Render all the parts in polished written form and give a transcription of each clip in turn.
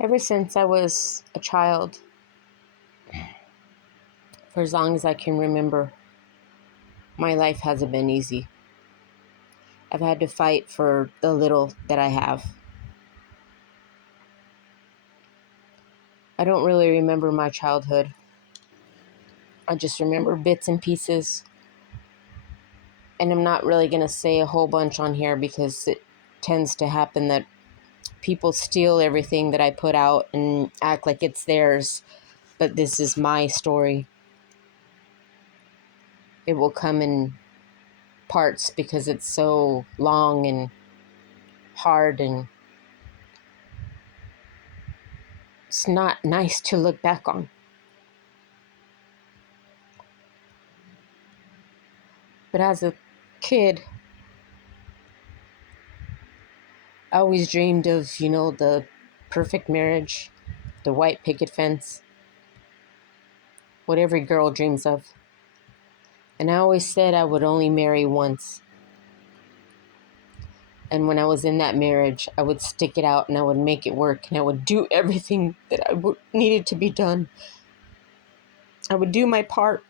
Ever since I was a child, for as long as I can remember, my life hasn't been easy. I've had to fight for the little that I have. I don't really remember my childhood. I just remember bits and pieces. And I'm not really going to say a whole bunch on here because it tends to happen that people steal everything that I put out and act like it's theirs. But this is my story. It will come in parts because it's so long and hard, and it's not nice to look back on. But as a kid, I always dreamed of, the perfect marriage, the white picket fence, what every girl dreams of. And I always said I would only marry once. And when I was in that marriage, I would stick it out and I would make it work, and I would do everything that needed to be done. I would do my part.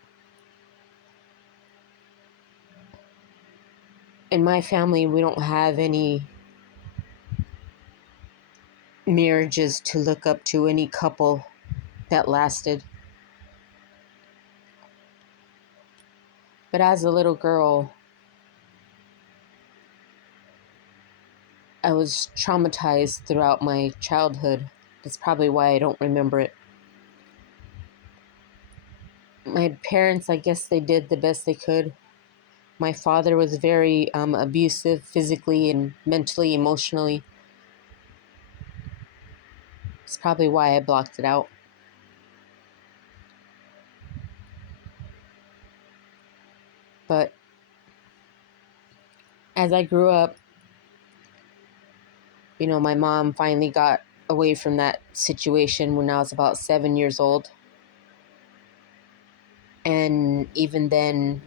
In my family, we don't have any marriages to look up to, any couple that lasted. But as a little girl, I was traumatized throughout my childhood. That's probably why I don't remember it. My parents, I guess they did the best they could. My father was very abusive physically and mentally, emotionally. It's probably why I blocked it out. But as I grew up, my mom finally got away from that situation when I was about 7 years old. And even then,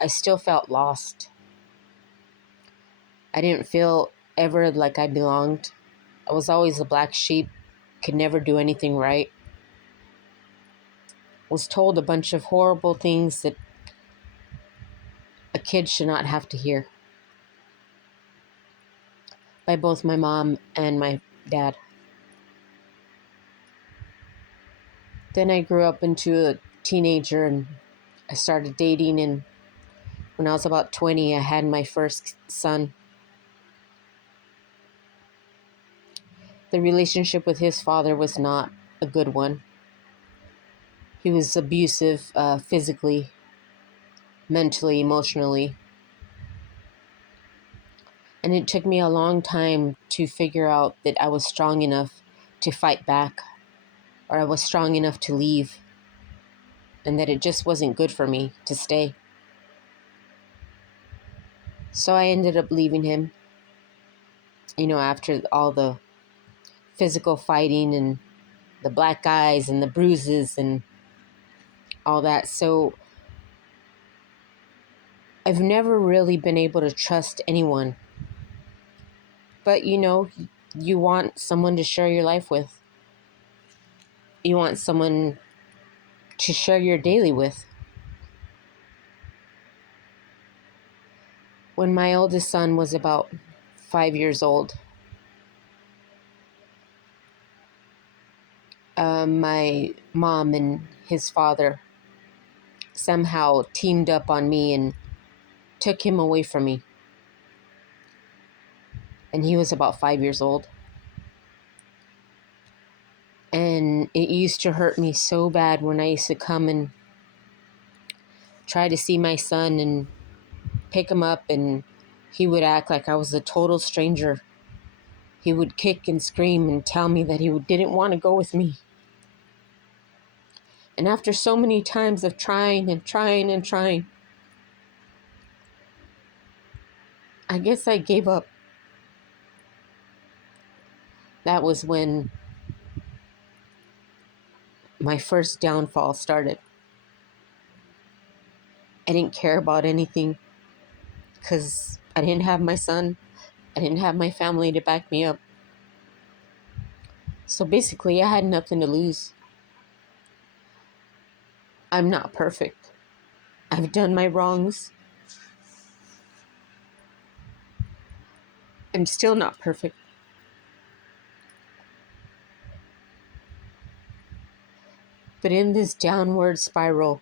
I still felt lost. I didn't feel ever like I belonged. I was always a black sheep, could never do anything right. Was told a bunch of horrible things that a kid should not have to hear by both my mom and my dad. Then I grew up into a teenager and I started dating, and when I was about 20, I had my first son. The relationship with his father was not a good one. He was abusive physically, mentally, emotionally. And it took me a long time to figure out that I was strong enough to fight back, or I was strong enough to leave, and that it just wasn't good for me to stay. So I ended up leaving him, after all the physical fighting and the black eyes and the bruises and all that. So I've never really been able to trust anyone. But, you want someone to share your life with. You want someone to share your daily with. When my oldest son was about 5 years old, my mom and his father somehow teamed up on me and took him away from me. And he was about 5 years old. And it used to hurt me so bad when I used to come and try to see my son and pick him up, and he would act like I was a total stranger. He would kick and scream and tell me that he didn't want to go with me. And after so many times of trying and trying and trying, I guess I gave up. That was when my first downfall started. I didn't care about anything because I didn't have my son. I didn't have my family to back me up. So basically, I had nothing to lose. I'm not perfect. I've done my wrongs. I'm still not perfect. But in this downward spiral,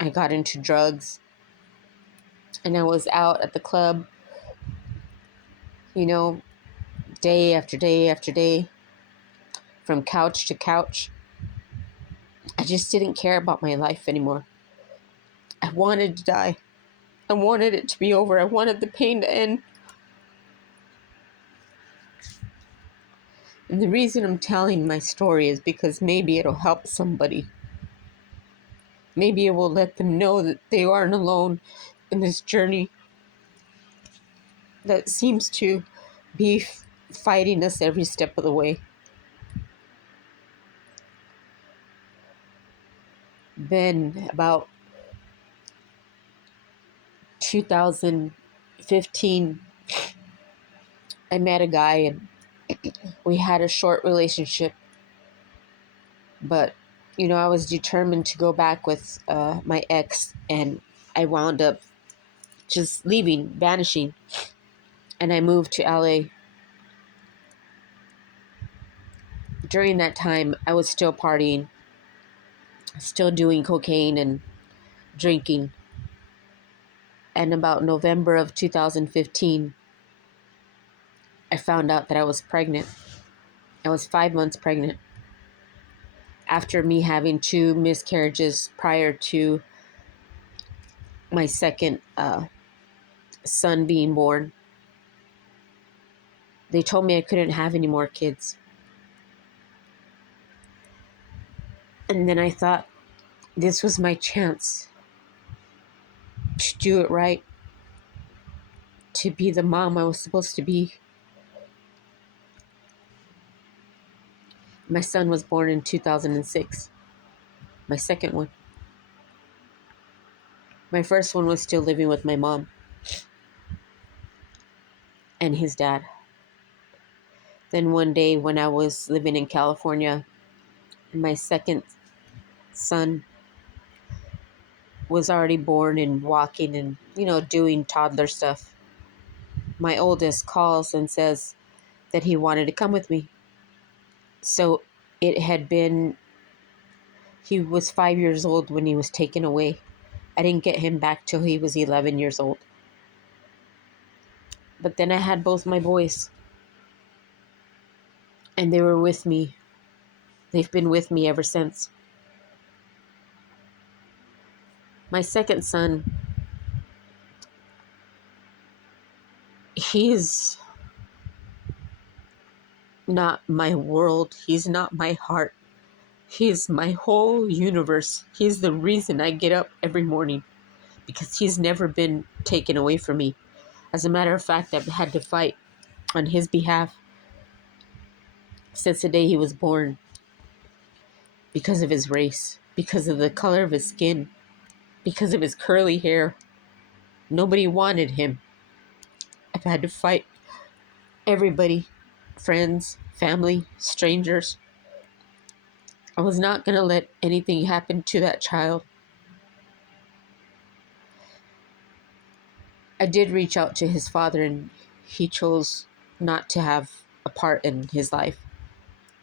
I got into drugs and I was out at the club, you know, day after day after day, from couch to couch. I just didn't care about my life anymore. I wanted to die. I wanted it to be over. I wanted the pain to end. And the reason I'm telling my story is because maybe it'll help somebody. Maybe it will let them know that they aren't alone in this journey that seems to be fighting us every step of the way. Then, about 2015, I met a guy and we had a short relationship. But, I was determined to go back with my ex, and I wound up just leaving, vanishing. And I moved to LA. During that time, I was still partying, still doing cocaine and drinking. And about November of 2015, I found out that I was pregnant. I was 5 months pregnant after me having two miscarriages prior to my second son being born. They told me I couldn't have any more kids. And then I thought this was my chance to do it right, to be the mom I was supposed to be. My son was born in 2006, my second one. My first one was still living with my mom and his dad. Then one day when I was living in California, my second son was already born and walking and, doing toddler stuff. My oldest calls and says that he wanted to come with me. So he was 5 years old when he was taken away. I didn't get him back till he was 11 years old. But then I had both my boys. And they were with me. They've been with me ever since. My second son, he's not my world. He's not my heart. He's my whole universe. He's the reason I get up every morning, because he's never been taken away from me. As a matter of fact, I've had to fight on his behalf since the day he was born, because of his race, because of the color of his skin, because of his curly hair. Nobody wanted him. I've had to fight everybody, friends, family, strangers. I was not going to let anything happen to that child. I did reach out to his father, and he chose not to have a part in his life.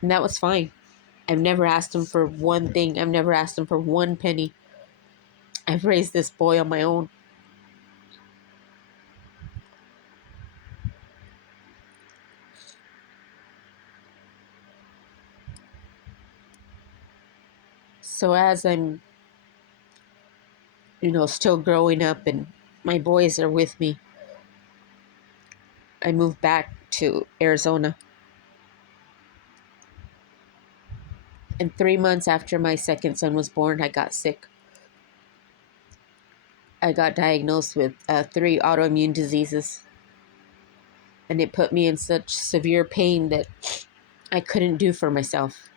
And that was fine. I've never asked him for one thing. I've never asked him for one penny. I've raised this boy on my own. So as I'm, still growing up and my boys are with me, I moved back to Arizona. And 3 months after my second son was born, I got sick. I got diagnosed with 3 autoimmune diseases. And it put me in such severe pain that I couldn't do for myself.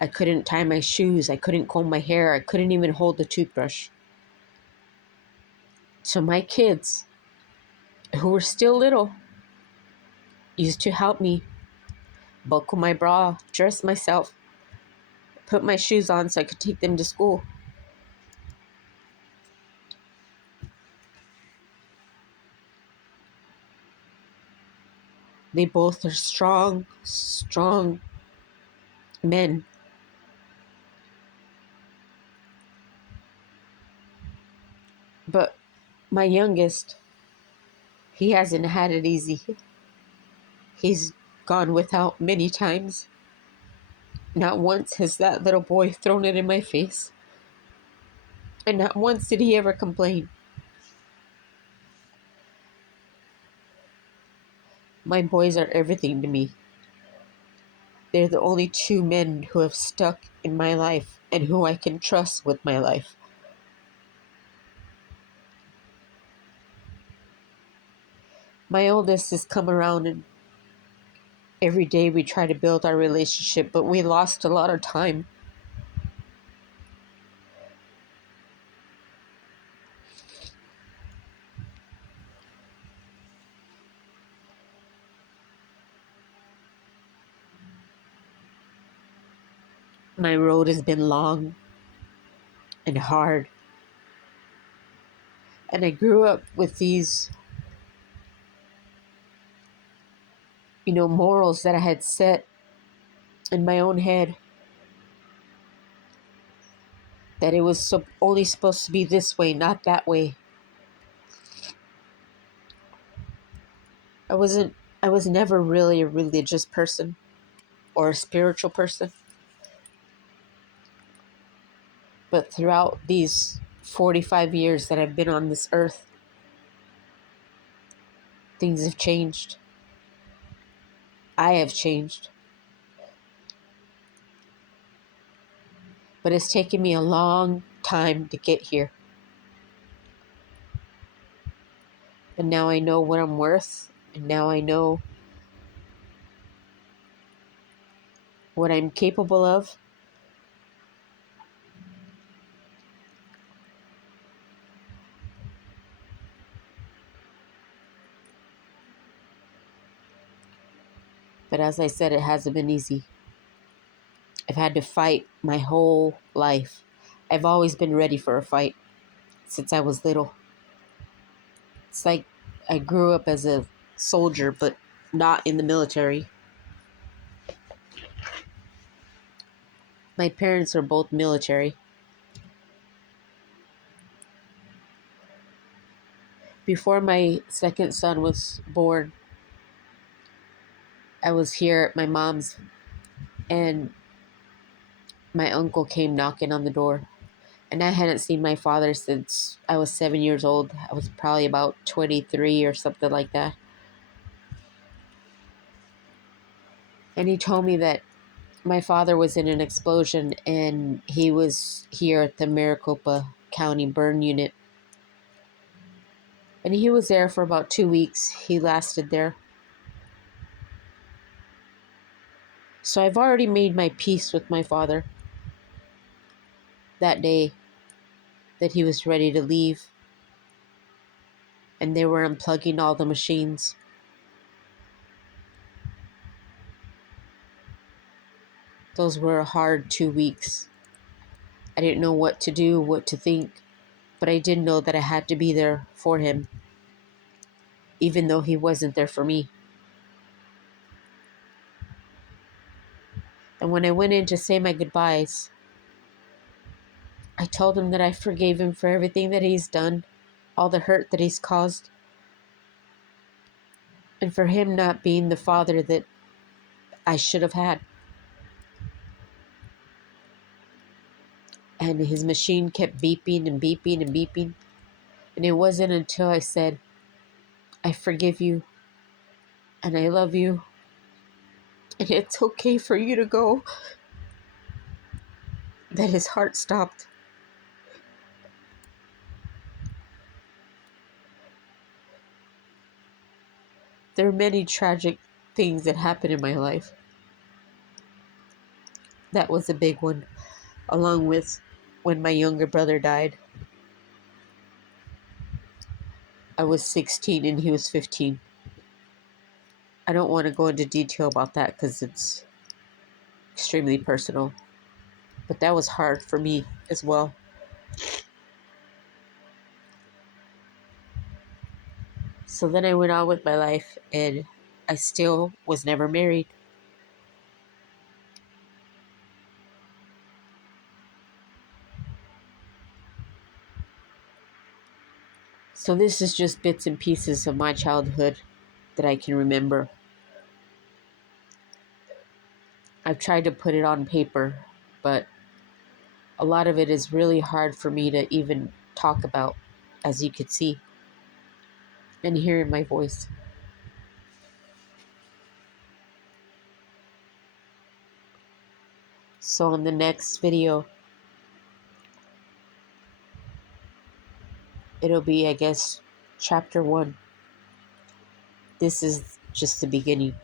I couldn't tie my shoes. I couldn't comb my hair. I couldn't even hold the toothbrush. So my kids, who were still little, used to help me buckle my bra, dress myself, put my shoes on so I could take them to school. They both are strong, strong men. But my youngest, he hasn't had it easy. He's gone without many times. Not once has that little boy thrown it in my face. And not once did he ever complain. My boys are everything to me. They're the only two men who have stuck in my life and who I can trust with my life. My oldest has come around, and every day we try to build our relationship, but we lost a lot of time. My road has been long and hard. And I grew up with these, morals that I had set in my own head, that it was only supposed to be this way, not that way. I was never really a religious person or a spiritual person. But throughout these 45 years that I've been on this earth, things have changed. I have changed. But it's taken me a long time to get here. And now I know what I'm worth. And now I know what I'm capable of. But as I said, it hasn't been easy. I've had to fight my whole life. I've always been ready for a fight since I was little. It's like I grew up as a soldier, but not in the military. My parents are both military. Before my second son was born, I was here at my mom's, and my uncle came knocking on the door. And I hadn't seen my father since I was 7 years old. I was probably about 23 or something like that. And he told me that my father was in an explosion and he was here at the Maricopa County Burn Unit. And he was there for about 2 weeks. He lasted there. So I've already made my peace with my father that day that he was ready to leave. And they were unplugging all the machines. Those were a hard 2 weeks. I didn't know what to do, what to think, but I did know that I had to be there for him, even though he wasn't there for me. And when I went in to say my goodbyes, I told him that I forgave him for everything that he's done, all the hurt that he's caused, and for him not being the father that I should have had. And his machine kept beeping and beeping and beeping. And it wasn't until I said, I forgive you, and I love you, and it's okay for you to go, that his heart stopped. There are many tragic things that happened in my life. That was a big one, along with when my younger brother died. I was 16 and he was 15. I don't want to go into detail about that because it's extremely personal. But that was hard for me as well. So then I went on with my life, and I still was never married. So this is just bits and pieces of my childhood that I can remember. I've tried to put it on paper, but a lot of it is really hard for me to even talk about, as you could see and hear in my voice. So in the next video, it'll be, I guess, chapter 1. This is just the beginning.